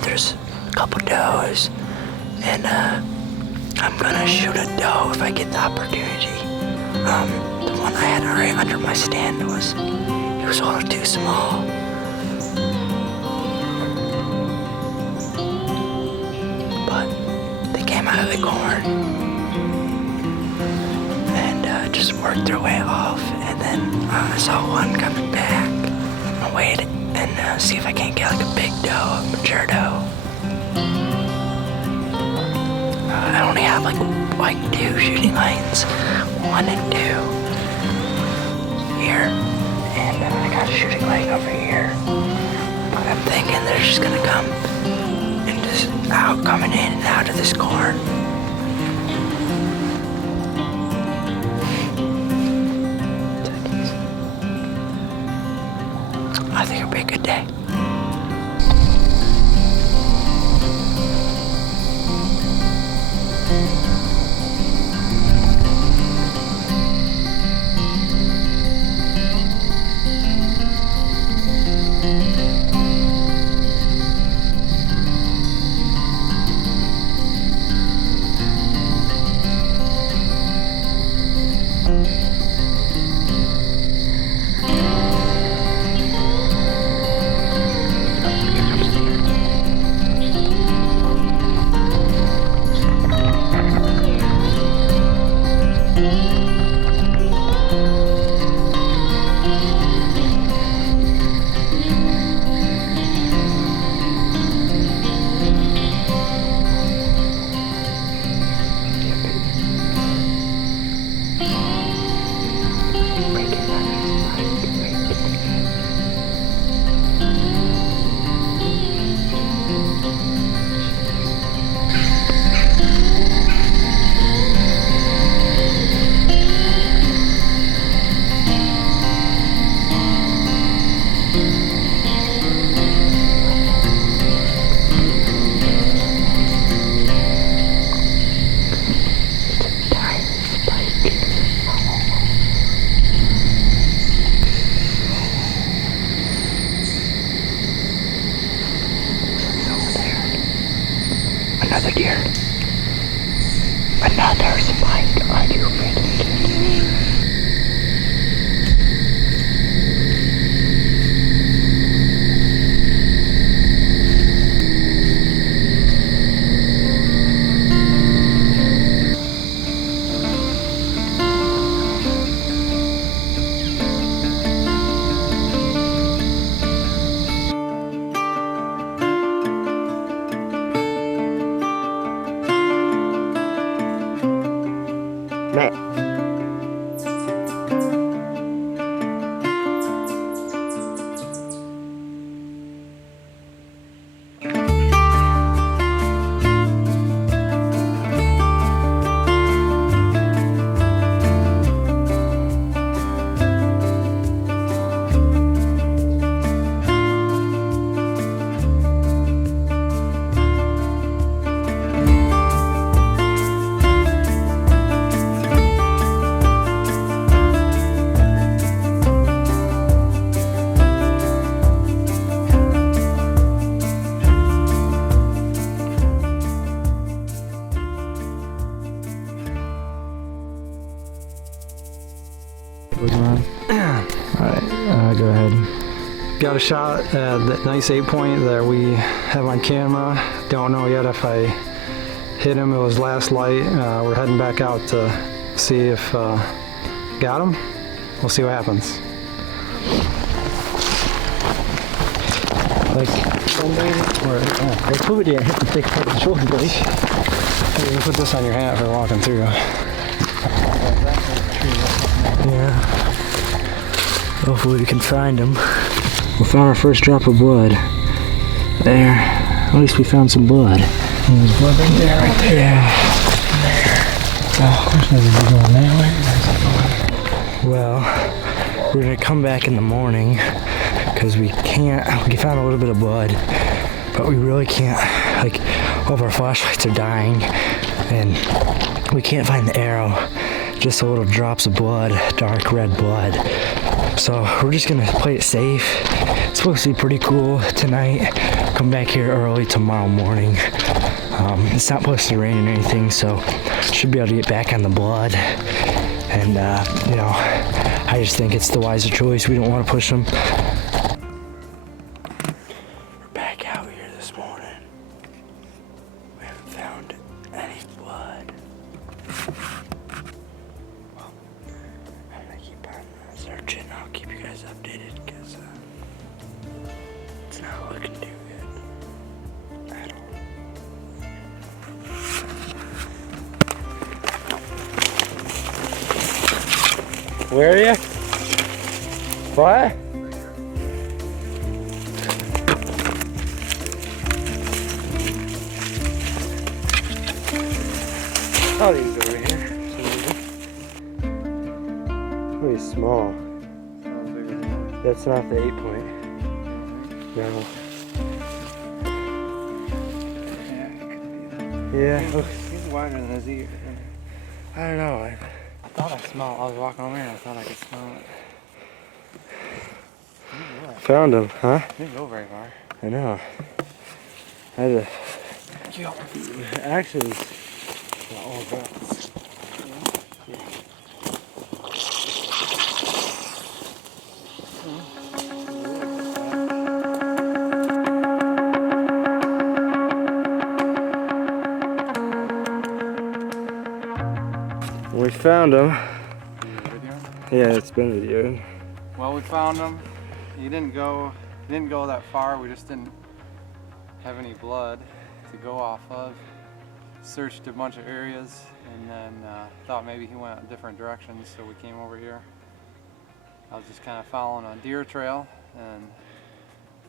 there's a couple does, and I'm gonna shoot a doe if I get the opportunity. The one I had right under my stand was a little too small. But they came out of the corn and just worked their way off, and then I saw one coming back. I'll wait and see if I can't get like a big doe, a mature doe. I only have like 2 shooting lanes, 1 and 2 here, and I got a shooting lane over here. I'm thinking they're just gonna come and just coming in and out of this corn. I think it'll be a good day. Another deer. Another spike. Are you freaking kidding me? Alright, go ahead. Got a shot at that nice 8-point that we have on camera. Don't know yet if I hit him. It was last light. We're heading back out to see if got him. We'll see what happens. Let's move it in. Hit the thick part of the shoulder blade. You can put this on your hat for walking through. Yeah. Hopefully we can find him. We found our first drop of blood. There. At least we found some blood. There's blood right there, right there. Yeah. Oh, of course there's a going that way. Well, we're gonna come back in the morning because we found a little bit of blood, but we really can't, like, all of our flashlights are dying and we can't find the arrow. Just a little drops of blood, dark red blood. So we're just gonna play it safe. It's supposed to be pretty cool tonight. Come back here early tomorrow morning. It's not supposed to rain or anything, so should be able to get back on the blood. And you know, I just think it's the wiser choice. We don't want to push them. We're back out here this morning. We haven't found any blood. Well, I'm gonna keep on searching. I'll keep you guys updated because it's not looking too good at all. Where are you? What? Oh, these over here. Really small. That's not the 8 point. No. Yeah. Look. He's wider than his ear. I don't know. I thought I smelled. I was walking over here and I thought I could smell it. Found him, huh? Didn't go very far. I know. I had to. Actually. Oh, God. We found him. Yeah, it's been videoed. Well, we found him. He didn't go that far. We just didn't have any blood to go off of. Searched a bunch of areas and then thought maybe he went different directions, so we came over here. I was just kind of following a deer trail and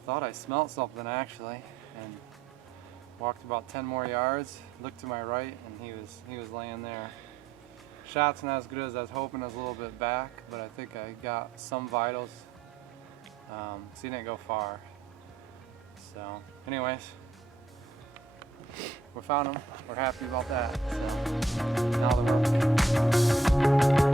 thought I smelled something actually, and walked about 10 more yards, looked to my right, and he was laying there. Shot's not as good as I was hoping. I was a little bit back, but I think I got some vitals. So he didn't go far. So anyways, we found him. We're happy about that. So now the work.